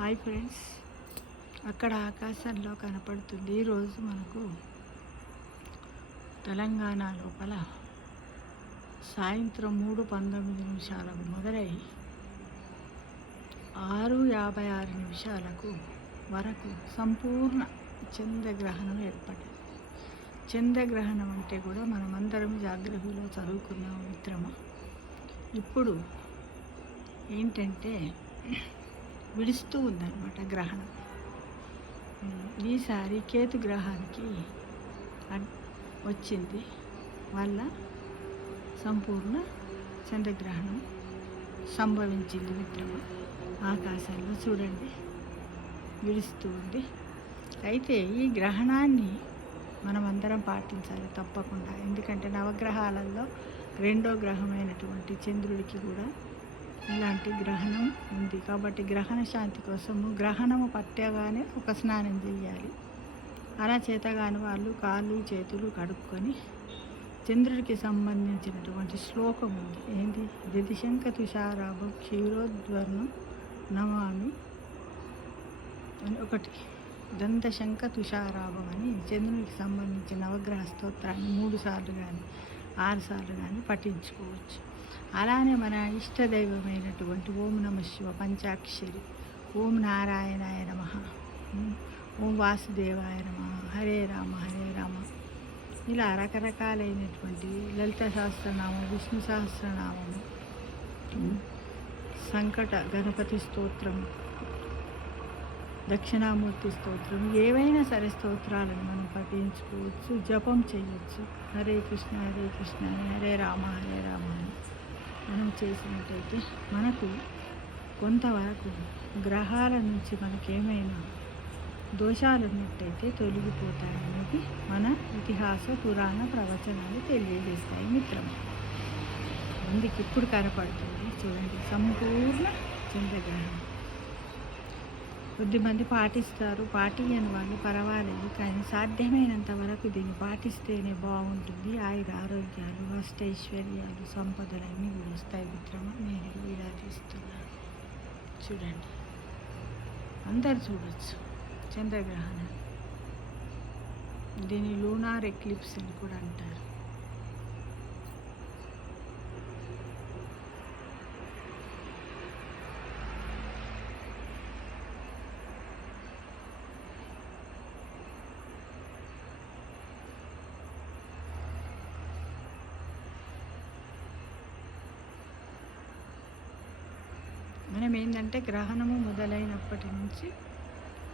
Hi friends, అక్కడ ఆకాశంలో కనపడుతుంది. ఈరోజు మనకు తెలంగాణ లోపల సాయంత్రం 3:19 మొదలై 6:56 వరకు సంపూర్ణ చంద్రగ్రహణం ఏర్పడింది. చంద్రగ్రహణం అంటే కూడా మనమందరం జాగ్రత్తలో చదువుకున్నాం మిత్రమా. ఇప్పుడు ఏంటంటే విడుస్తూ ఉందన్నమాట గ్రహణం. ఈసారి కేతు గ్రహానికి వచ్చింది వల్ల సంపూర్ణ చంద్రగ్రహణం సంభవించింది మిత్రమా. ఆకాశంలో చూడండి విడుస్తూ ఉంది. అయితే ఈ గ్రహణాన్ని మనమందరం పాటించాలి తప్పకుండా. ఎందుకంటే నవగ్రహాలలో రెండో గ్రహమైనటువంటి చంద్రుడికి కూడా ఇలాంటి గ్రహణం ఉంది. కాబట్టి గ్రహణ శాంతి కోసము గ్రహణము పట్టగానే ఒక స్నానం చేయాలి. అలా చేతగాని వాళ్ళు కాళ్ళు చేతులు కడుక్కొని చంద్రుడికి సంబంధించినటువంటి శ్లోకం ఉంది. ఏంటి? దిశంక తుషారాభం క్షీరోద్వర్ణం నమామి అని ఒకటి, దంతశంక తుషారాభం అని చంద్రుడికి సంబంధించిన నవగ్రహ స్తోత్రాన్ని 3 సార్లు కానీ 6 సార్లు కానీ పఠించుకోవచ్చు. అలానే మన ఇష్టదైవమైనటువంటి ఓం నమః శివ పంచాక్షరి, ఓం నారాయణాయ నమః, ఓం వాసుదేవాయ నమః, హరే రామ హరే రామ, ఇలా రకరకాలైనటువంటి లలిత సహస్రనామం, విష్ణు సహస్రనామము, సంకట గణపతి స్తోత్రం, దక్షిణామూర్తి స్తోత్రం, ఏవైనా సరే స్తోత్రాలను మనం పఠించుకోవచ్చు, జపం చేయొచ్చు. హరే కృష్ణ అని, హరే రామ అని మనం చేసినట్టయితే మనకు కొంతవరకు గ్రహాల నుంచి మనకేమైనా దోషాలు ఉన్నట్టయితే తొలగిపోతాయనేది మన ఇతిహాస పురాణ ప్రవచనాలు తెలియజేస్తాయి మిత్రమా. అందుకు ఇప్పుడు కనపడుతుంది చూడండి సంపూర్ణ చంద్రగ్రహణం. కొద్దిమంది పాటిస్తారు, పాటియని వాళ్ళు పర్వాలేదు, కానీ సాధ్యమైనంత వరకు దీన్ని పాటిస్తేనే బాగుంటుంది. ఆయుర ఆరోగ్యాలు, అష్టైశ్వర్యాలు, సంపదలన్నీ కూడా వస్తాయి మిత్రమా. నేను ఇలా తీస్తున్నాను చూడండి, అందరు చూడొచ్చు చంద్రగ్రహణం. దీన్ని లూనార్ ఎక్లిప్స్ అని కూడా అంటారు. మనం ఏంటంటే గ్రహణము మొదలైనప్పటి నుంచి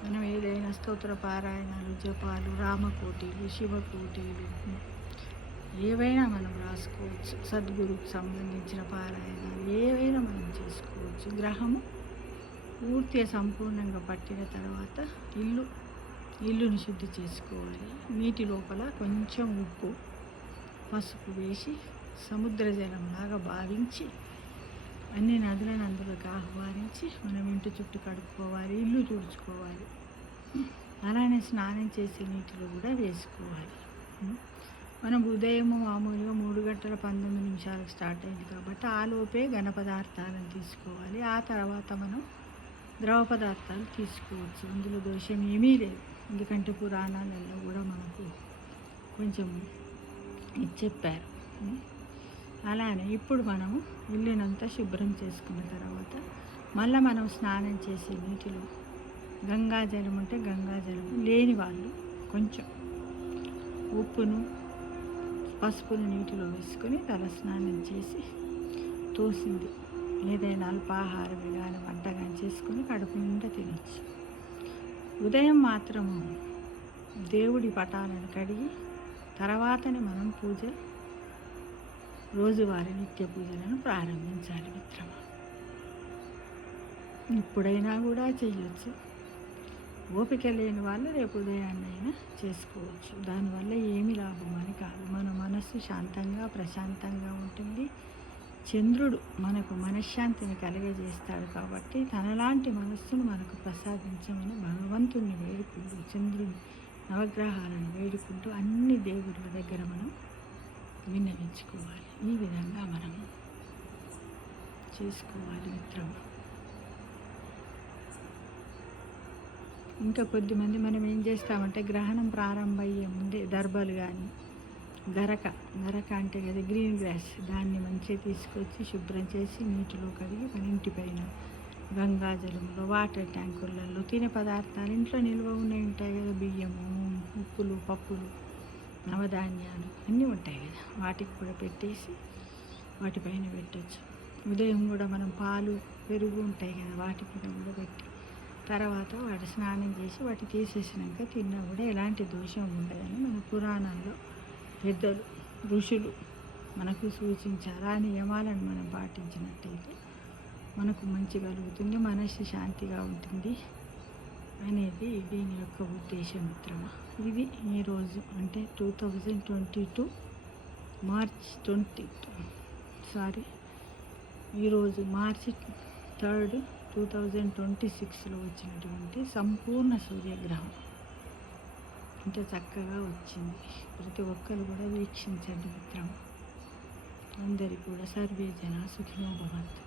మనం ఏదైనా స్తోత్ర పారాయణాలు, జపాలు, రామకోటీలు, శివకోటీలు ఏవైనా మనం రాసుకోవచ్చు. సద్గురుకు సంబంధించిన పారాయణాలు ఏవైనా మనం చేసుకోవచ్చు. గ్రహము పూర్తిగా సంపూర్ణంగా పట్టిన తర్వాత ఇల్లుని శుద్ధి చేసుకోవాలి. నీటి లోపల కొంచెం ఉప్పు, పసుపు వేసి సముద్ర జలంలాగా భావించి అన్ని నదులను అందులోకి ఆహ్వానించి మనం ఇంటి చుట్టూ కడుక్కోవాలి, ఇల్లు తుడుచుకోవాలి. అలానే స్నానం చేసే నీటిలో కూడా వేసుకోవాలి. మనం ఉదయం మామూలుగా 3:19 స్టార్ట్ అయింది కాబట్టి ఆ లోపే ఘన పదార్థాలను తీసుకోవాలి. ఆ తర్వాత మనం ద్రవ పదార్థాలు తీసుకోవచ్చు. ఇందులో దోషం ఏమీ లేదు. ఎందుకంటే పురాణాలలో కూడా మనకు కొంచెం చెప్పారు. అలానే ఇప్పుడు మనము ఇల్లునంతా శుభ్రం చేసుకున్న తర్వాత మళ్ళీ మనం స్నానం చేసే నీటిలో గంగాజలం ఉంటే గంగాజలం, లేని వాళ్ళు కొంచెం ఉప్పును పసుపును నీటిలో వేసుకొని తల స్నానం చేసి తోసింది ఏదైనా అల్పాహారమే కానీ వంట కానీ చేసుకొని కడుపు నిండా తినచ్చు. ఉదయం మాత్రము దేవుడి పటాలను కడిగి తర్వాతనే మనం రోజువారీ నిత్య పూజలను ప్రారంభించాలి మిత్రమా. ఇప్పుడైనా కూడా చేయొచ్చు. ఓపిక లేని వాళ్ళు రేపు ఉదయాన్నైనా చేసుకోవచ్చు. దానివల్ల ఏమి లాభం అని కాదు, మన మనస్సు శాంతంగా ప్రశాంతంగా ఉంటుంది. చంద్రుడు మనకు మనశ్శాంతిని కలిగజేస్తాడు కాబట్టి తనలాంటి మనస్సును మనకు ప్రసాదించమని భగవంతుని వేడుకుంటూ, చంద్రుని నవగ్రహాలను వేడుకుంటూ అన్ని దేవుళ్ళ దగ్గర మనం విన్నవించుకోవాలి. ఈ విధంగా మనం చేసుకోవాలి మిత్రమా. ఇంకా కొద్దిమంది మనం ఏం చేస్తామంటే గ్రహణం ప్రారంభమయ్యే ముందే దర్బలు కానీ గరక అంటే కదా గ్రీన్ గ్రాస్, దాన్ని మంచిగా తీసుకొచ్చి శుభ్రం చేసి నీటిలో కడిగి మన ఇంటి పైన గంగాజలంలో వాటర్ ట్యాంకులలో తినే పదార్థాలు ఇంట్లో నిల్వ ఉన్నాయి ఉంటాయి కదా, బియ్యము, ఉప్పులు, పప్పులు, నవధాన్యాలు అన్నీ ఉంటాయి కదా, వాటికి కూడా పెట్టేసి వాటిపైన పెట్టచ్చు. ఉదయం కూడా మనం పాలు, పెరుగు ఉంటాయి కదా, వాటికి కూడా పెట్టి తర్వాత వాటి స్నానం చేసి వాటి తీసేసినాక తిన్నా కూడా ఎలాంటి దోషం ఉండదని మన పురాణాల్లో పెద్దలు, ఋషులు మనకు సూచించారు. ఆ నియమాలను మనం పాటించినట్టయితే మనకు మంచి కలుగుతుంది, మనసు శాంతిగా ఉంటుంది అనేది దీని యొక్క ఉద్దేశం మిత్రమా. ఇది ఈరోజు అంటే 2022 మార్చ్ 22 ఈరోజు మార్చి 3, 2026లో వచ్చినటువంటి సంపూర్ణ సూర్యగ్రహం ఇంత చక్కగా వచ్చింది. ప్రతి ఒక్కరు కూడా వీక్షించండి మిత్రం. అందరికీ కూడా సర్వే జన సుఖినో భవంతు.